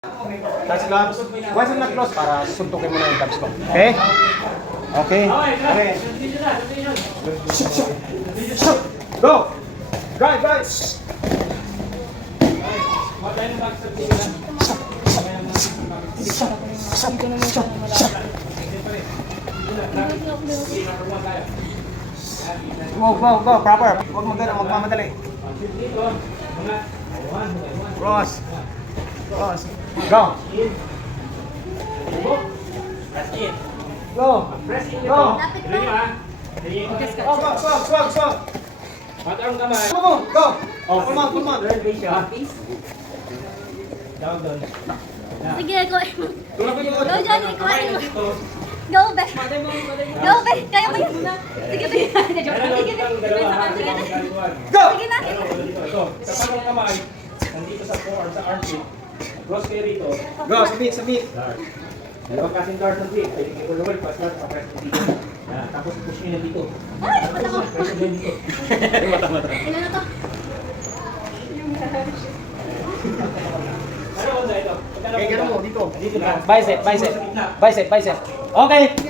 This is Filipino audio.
Touch gloves. Once not close, para suntukin mo na yung gloves ko. Okay? Okay. Okay. Shoot! Go! Drive, drive! Go, go, go, proper. Huwag magmamadali. Cross. Cross. Go. Go. Go. Swag. Patang kamay. Go. Go. Oh, come on. Down. Sige, go. Tulak mo Go, Johnny, kumain mo. Go, Be. Go, Be. Kaya mo yun. Sige, Be. Sige, Be. Go! Sige na. Ito. Sa patang kamay, nandito sa forearm, sa armpit. Cross kayo rito. Go, submit. Dart. Dalawang kasing dart ng grip. Pwede kayo lower, pas dart, papress mo dito. Tapos push nyo yan dito. Ay, mata ko. Press nyo yan dito. Mata. Ilan na to? Ano ba ito? Okay, ganun mo, dito. Dito na. Bicep. Okay.